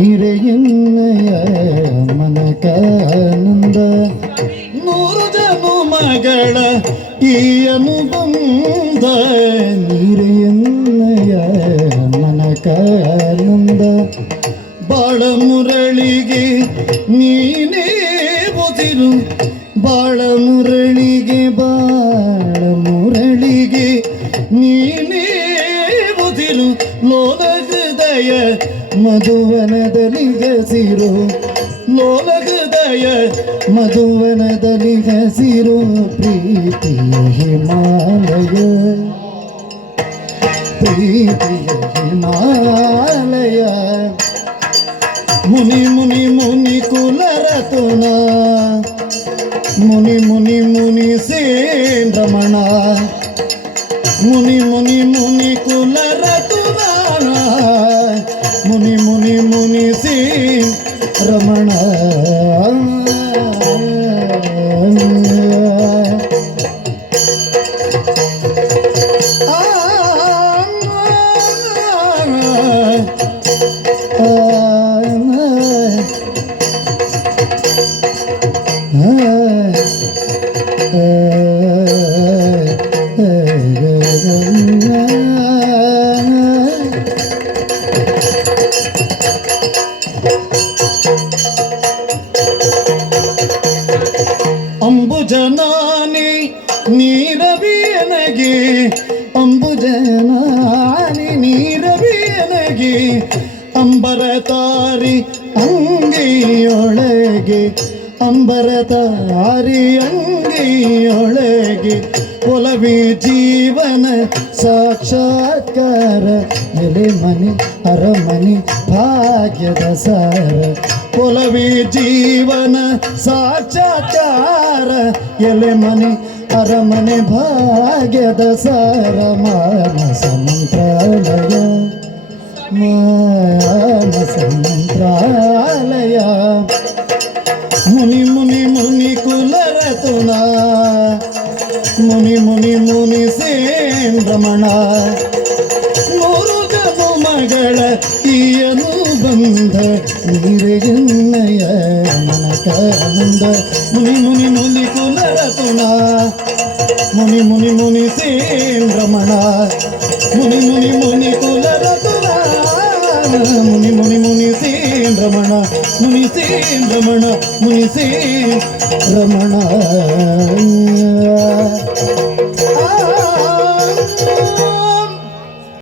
ಹಿರೆಯನ್ನಯ ಮನಕಾನಂದ ನೂರು ಜನುಮಗಳ ಈ ಅನುಬಂಧ ಹಿರೆಯನ್ನಯ ಮನಕಾನಂದ ಬಾಳ ಮುರಳಿಗೆ ನೀನೇ ಬುದಿರು ಬಾಳ ಮುರಳಿಗೆ ನೀನೇ ಬುದಿರು ಲೋಲ ಹೃದಯ ಮಧುವನದಲ್ಲಿ ಹಸಿರು ಲೋಲ ಹೃದಯ ಮಧುವನದಲ್ಲಿ ಹಸಿರು ಪ್ರೀತಿಯ ಹಿಮಾಲಯ ಮುನಿ ಮುನಿ ಮುನಿ ಕುಲರತುನ ಮುನಿ ಮುನಿ ಮುನಿ ಸೇನ್ ರಮಣ ಮುನಿ ಮುನಿ ಮುನಿ ಕುಲರತುನ ಮುನಿ ಮುನಿ ಮುನಿ ಸೇನ್ ರಮಣ ಅಂಬುಜನಾನಿ ನೀರವಿಯನಗೆ ಅಂಬುಜನಾನಿ ನೀರವಿಯನಗೆ ಅಂಬರ ತಾರಿ ಅಂಗಿಯೊಳಗೆ ಅಂಬರ ತಾರಿ ಅಂಗಿಯೊಳಗೆ ಒಲವಿ ಜೀವನ ಸಾಕ್ಷಾತ್ಕಾರ ಎಲೆ ಮನೆ ಅರಮನೆ ಭಾಗ್ಯದ ಸಾರ ಒಲವಿ ಜೀವನ ಸಾಕ್ಷಾತ್ಕಾರ ಎಲೆ ಮನೆ ಅರಮನೆ ಭಾಗ್ಯದ ಸಾರ ಮಾನಸ ಮಂತ್ರಾಲಯ ಮಾನಸ ಮಂತ್ರಾಲಯ ಮುನಿ ಮುನಿ ಮುನಿ ಕುಲರತುನ ಮುನಿ ಮುನಿ ಮುನಿ ಸೇನ್ ರಮಣ ನೂರು ಜನುಮಗಳ ಈ ಅನುಬಂಧ ನೀರೆನ್ನಯ ಮನಕಾನಂದ ಮುನಿ ಮುನಿ ಮುನಿ ಕುಲರತುನ ಮುನಿ ಮುನಿ ಮುನಿ ಸೇನ್ ರಮಣ ಮುನಿ ಮುನಿ ಮುನಿ ಕುಲರತುನ ಮುನಿ ಮುನಿ ಮುನಿ ಸೇನ್ ರಮಣ ಮುನಿ ಸೇನ್ ರಮಣ ಮುನಿ ಸೇನ್ ರಮಣ